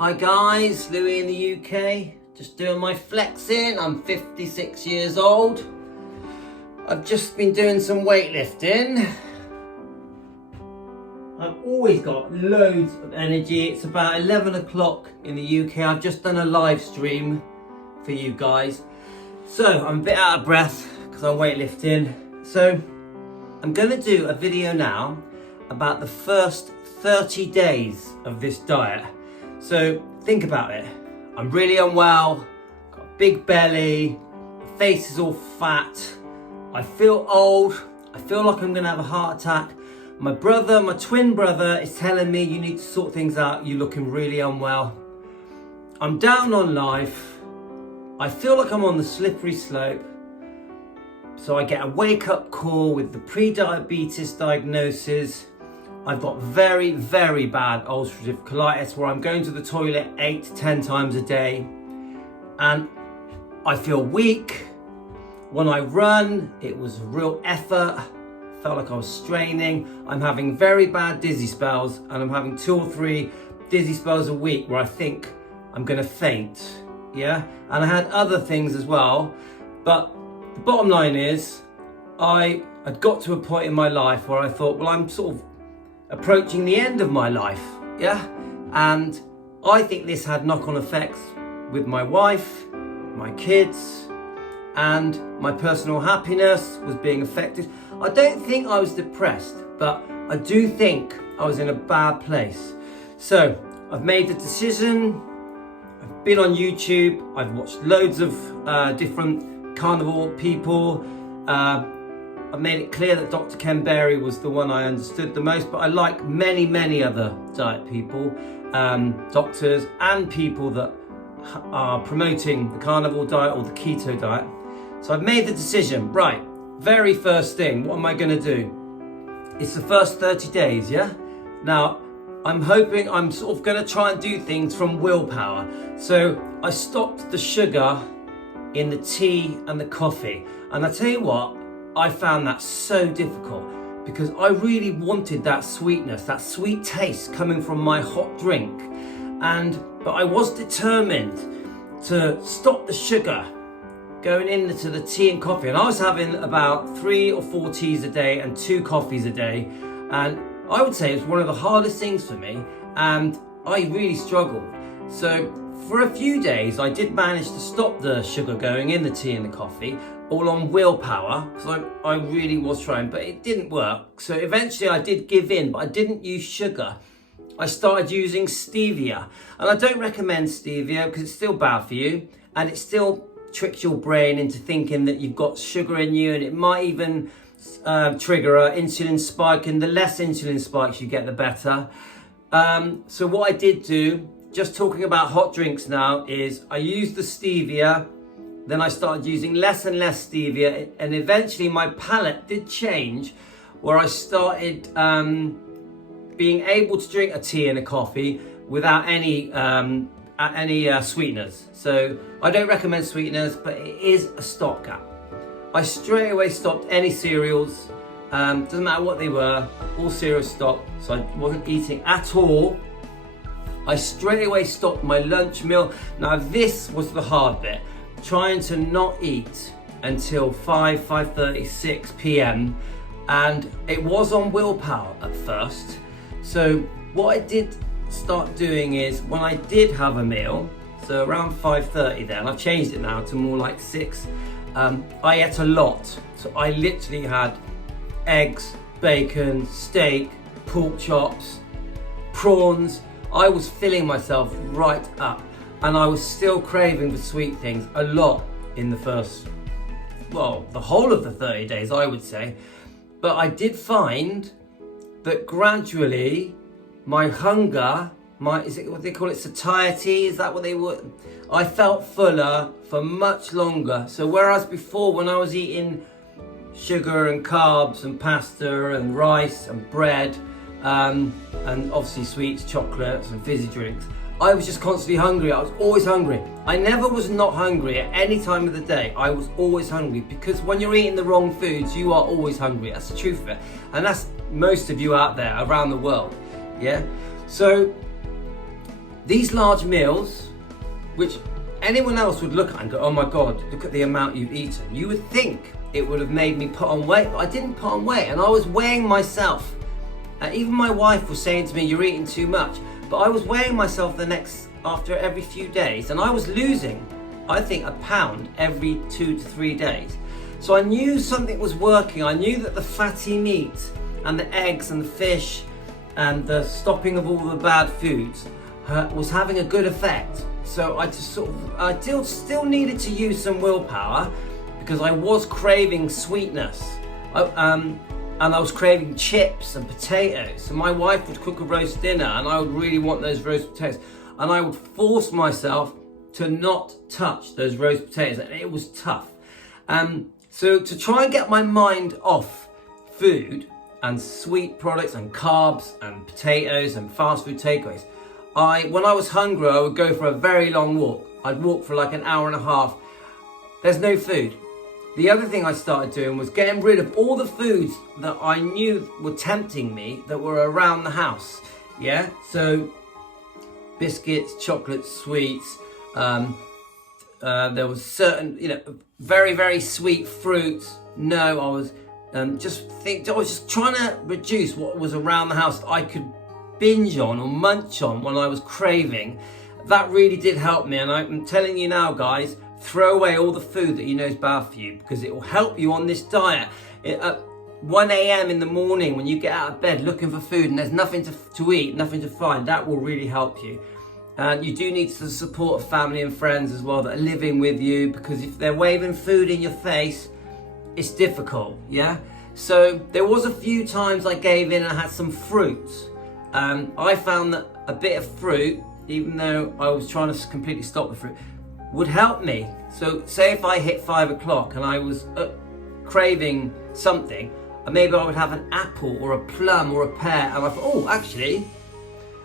Hi guys, Louis in the UK, just doing my flexing. I'm 56 years old. I've just been doing some weightlifting. I've always got loads of energy. It's about 11 o'clock in the UK. I've just done a live stream for you guys. So I'm a bit out of breath because I'm weightlifting. So I'm gonna do a video now about the first 30 days of this diet. So think about it. I'm really unwell, got a big belly, my face is all fat, I feel old, I feel like I'm gonna have a heart attack. My twin brother is telling me you need to sort things out, you're looking really unwell. I'm down on life, I feel like I'm on the slippery slope. So I get a wake-up call with the pre-diabetes diagnosis. I've got very, very bad ulcerative colitis where I'm going to the toilet 8 to 10 times a day. And I feel weak. When I run, it was a real effort. Felt like I was straining. I'm having very bad dizzy spells, and I'm having 2 or 3 dizzy spells a week where I think I'm gonna faint, yeah? And I had other things as well, but the bottom line is, I had got to a point in my life where I thought, well, I'm sort of approaching the end of my life, yeah? And I think this had knock-on effects with my wife, my kids, and my personal happiness was being affected. I don't think I was depressed, but I do think I was in a bad place. So I've made the decision, I've been on YouTube, I've watched loads of different carnivore people. I've made it clear that Dr. Ken Berry was the one I understood the most, but I like many, many other diet people, doctors and people that are promoting the carnivore diet or the keto diet. So I've made the decision, right, very first thing, what am I gonna do? It's the first 30 days, yeah? Now, I'm sort of gonna try and do things from willpower. So I stopped the sugar in the tea and the coffee. And I tell you what, I found that so difficult because I really wanted that sweetness, that sweet taste coming from my hot drink. But I was determined to stop the sugar going into the tea and coffee. And I was having about 3 or 4 teas a day and 2 coffees a day. And I would say it was one of the hardest things for me. And I really struggled. So for a few days, I did manage to stop the sugar going in the tea and the coffee, all on willpower, because I really was trying, but it didn't work. So eventually I did give in, but I didn't use sugar. I started using stevia. And I don't recommend stevia because it's still bad for you, and it still tricks your brain into thinking that you've got sugar in you, and it might even trigger an insulin spike, and the less insulin spikes you get, the better. So what I did do, just talking about hot drinks now, is I used the stevia, then I started using less and less stevia, and eventually my palate did change where I started being able to drink a tea and a coffee without any sweeteners. So I don't recommend sweeteners, but it is a stopgap. I straight away stopped any cereals, doesn't matter what they were, all cereals stopped, so I wasn't eating at all. I straight away stopped my lunch meal. Now this was the hard bit, trying to not eat until 5:30, 6 p.m. and it was on willpower at first. So what I did start doing is when I did have a meal, so around 5:30 then, I've changed it now to more like 6, I ate a lot. So I literally had eggs, bacon, steak, pork chops, prawns. I was filling myself right up, and I was still craving the sweet things a lot in the whole of the 30 days, I would say. But I did find that gradually my hunger, is it what they call it, satiety, is that what they would? I felt fuller for much longer. So whereas before, when I was eating sugar and carbs and pasta and rice and bread, and obviously sweets, chocolates and fizzy drinks, I was just constantly hungry. I was always hungry. I never was not hungry at any time of the day. I was always hungry, because when you're eating the wrong foods, you are always hungry. That's the truth of it. And that's most of you out there around the world, yeah? So these large meals, which anyone else would look at and go, oh my God, look at the amount you've eaten. You would think it would have made me put on weight, but I didn't put on weight, and I was weighing myself. Even my wife was saying to me, you're eating too much, but I was weighing myself after every few days, and I was losing, I think, a pound every 2 to 3 days. So I knew something was working. I knew that the fatty meat and the eggs and the fish and the stopping of all the bad foods was having a good effect. So I just still needed to use some willpower, because I was craving sweetness. And I was craving chips and potatoes. So my wife would cook a roast dinner and I would really want those roast potatoes. And I would force myself to not touch those roast potatoes, and it was tough. So to try and get my mind off food and sweet products and carbs and potatoes and fast food takeaways, when I was hungry, I would go for a very long walk. I'd walk for like an hour and a half. There's no food. The other thing I started doing was getting rid of all the foods that I knew were tempting me that were around the house. Yeah, so biscuits, chocolates, sweets. There was certain, very, very sweet fruits. No, I was just trying to reduce what was around the house that I could binge on or munch on when I was craving. That really did help me, and I'm telling you now, guys, throw away all the food that you know is bad for you, because it will help you on this diet. At 1 a.m. in the morning, when you get out of bed looking for food and there's nothing to eat, nothing to find, that will really help you. And you do need the support of family and friends as well that are living with you, because if they're waving food in your face, it's difficult, yeah? So there was a few times I gave in and I had some fruit. I found that a bit of fruit, even though I was trying to completely stop the fruit, would help me. So say if I hit 5 o'clock and I was craving something, maybe I would have an apple or a plum or a pear, and I thought, oh, actually,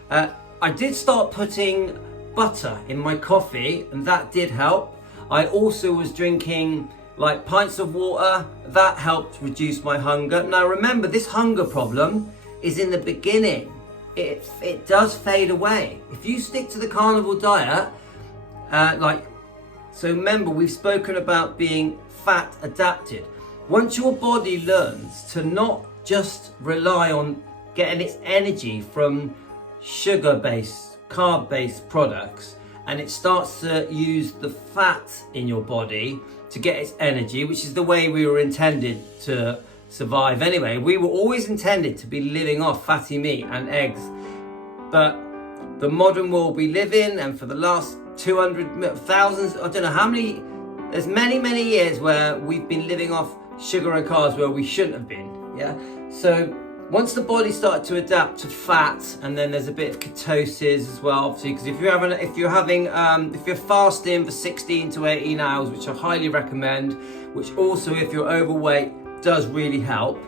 I did start putting butter in my coffee, and that did help. I also was drinking like pints of water. That helped reduce my hunger. Now remember, this hunger problem is in the beginning. It does fade away. If you stick to the carnivore diet, so remember, we've spoken about being fat adapted. Once your body learns to not just rely on getting its energy from sugar-based, carb-based products, and it starts to use the fat in your body to get its energy, which is the way we were intended to survive anyway. We were always intended to be living off fatty meat and eggs. But the modern world we live in, and for the last 200,000, I don't know how many, there's many years where we've been living off sugar and carbs where we shouldn't have been, yeah? So once the body started to adapt to fat, and then there's a bit of ketosis as well, obviously, because if you're fasting for 16 to 18 hours, which I highly recommend, which also if you're overweight does really help.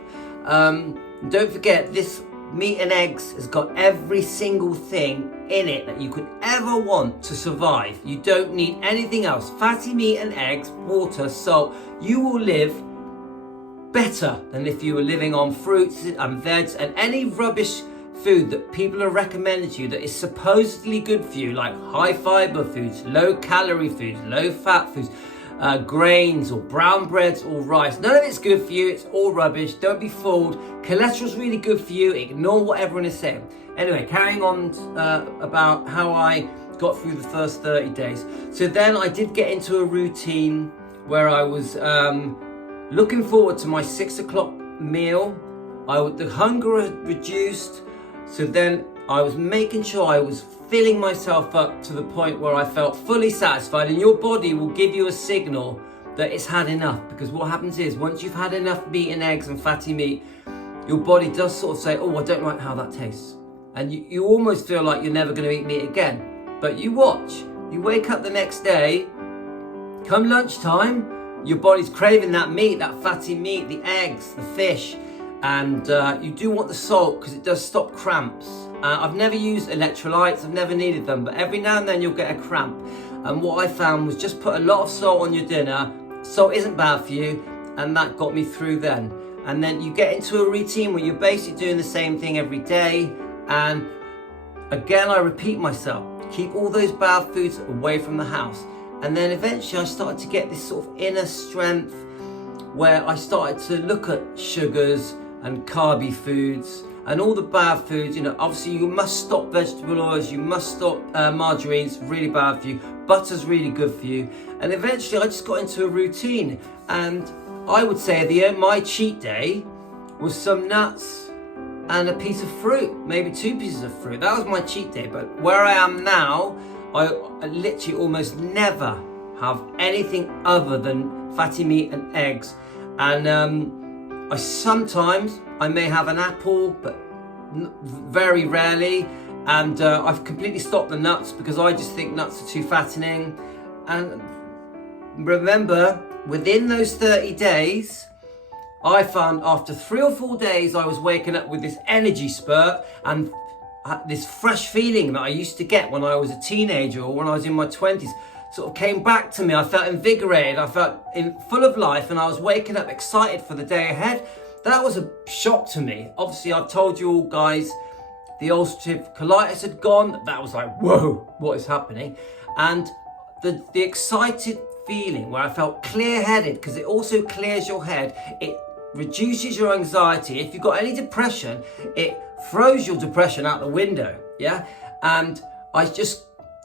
Don't forget, this meat and eggs has got every single thing in it that you could ever want to survive. You don't need anything else. Fatty meat and eggs, water, salt. You will live better than if you were living on fruits and veg and any rubbish food that people are recommending to you that is supposedly good for you, like high fiber foods, low calorie foods, low fat foods, grains or brown breads or rice. None of it's good for you. It's all rubbish. Don't be fooled. Cholesterol's really good for you. Ignore what everyone is saying. Anyway, carrying on about how I got through the first 30 days. So then I did get into a routine where I was looking forward to my 6 o'clock meal. The hunger had reduced, so then I was making sure I was filling myself up to the point where I felt fully satisfied, and your body will give you a signal that it's had enough, because what happens is once you've had enough meat and eggs and fatty meat, your body does sort of say, oh, I don't like how that tastes, and you almost feel like you're never going to eat meat again. But you watch, you wake up the next day, come lunchtime, your body's craving that meat, that fatty meat, the eggs, the fish, and you do want the salt because it does stop cramps. I've never used electrolytes, I've never needed them, but every now and then you'll get a cramp. And what I found was just put a lot of salt on your dinner. Salt isn't bad for you, and that got me through then. And then you get into a routine where you're basically doing the same thing every day. And again, I repeat myself, keep all those bad foods away from the house. And then eventually I started to get this sort of inner strength where I started to look at sugars and carby foods and all the bad foods. You know, obviously you must stop vegetable oils, you must stop margarine's really bad for you, butter's really good for you. And eventually I just got into a routine, and I would say my cheat day was some nuts and a piece of fruit, maybe 2 pieces of fruit. That was my cheat day. But where I am now, I literally almost never have anything other than fatty meat and eggs. And I may have an apple, but very rarely. And I've completely stopped the nuts because I just think nuts are too fattening. And remember, within those 30 days, I found after 3 or 4 days, I was waking up with this energy spurt and this fresh feeling that I used to get when I was a teenager or when I was in my 20s sort of came back to me. I felt invigorated, I felt full of life, and I was waking up excited for the day ahead. That was a shock to me. Obviously, I've told you all guys, the ulcerative colitis had gone. That was like, whoa, what is happening? And the excited feeling where I felt clear-headed, because it also clears your head. It reduces your anxiety. If you've got any depression, it throws your depression out the window, yeah? And I just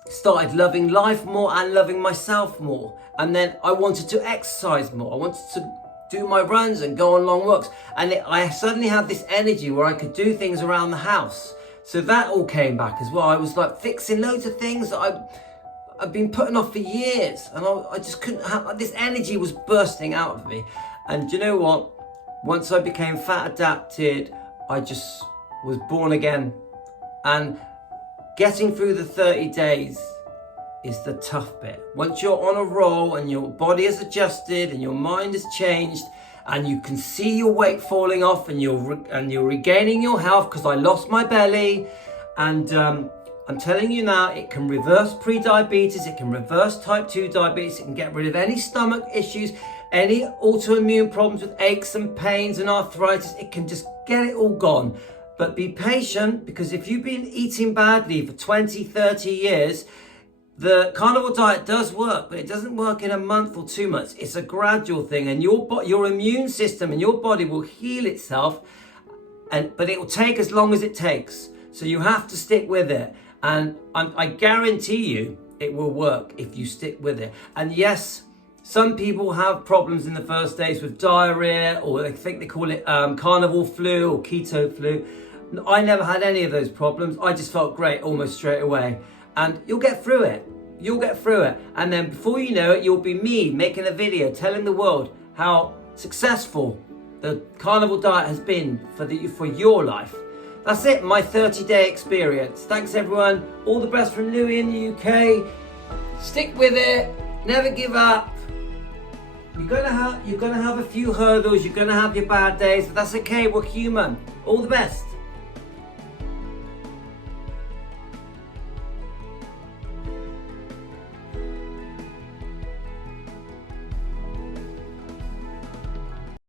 started loving life more and loving myself more. And then I wanted to exercise more. I wanted to do my runs and go on long walks. And I suddenly had this energy where I could do things around the house. So that all came back as well. I was like fixing loads of things that I've been putting off for years. And I just couldn't have, this energy was bursting out of me. And do you know what? Once I became fat adapted, I just was born again. And getting through the 30 days is the tough bit. Once you're on a roll and your body has adjusted and your mind has changed and you can see your weight falling off and you're regaining your health, because I lost my belly, and I'm telling you now, it can reverse pre-diabetes, it can reverse type 2 diabetes, it can get rid of any stomach issues, any autoimmune problems with aches and pains and arthritis. It can just get it all gone. But be patient, because if you've been eating badly for 20, 30 years, the carnivore diet does work, but it doesn't work in a month or 2 months. It's a gradual thing, and your immune system and your body will heal itself, but it will take as long as it takes. So you have to stick with it. And I guarantee you it will work if you stick with it. And yes, some people have problems in the first days with diarrhea, or I think they call it carnivore flu or keto flu. I never had any of those problems. I just felt great almost straight away. And you'll get through it. You'll get through it. And then before you know it, you'll be me making a video telling the world how successful the carnivore diet has been for your life. That's it, my 30-day experience. Thanks everyone. All the best from Louis in the UK. Stick with it. Never give up. You're gonna have a few hurdles. You're gonna have your bad days, but that's okay. We're human. All the best.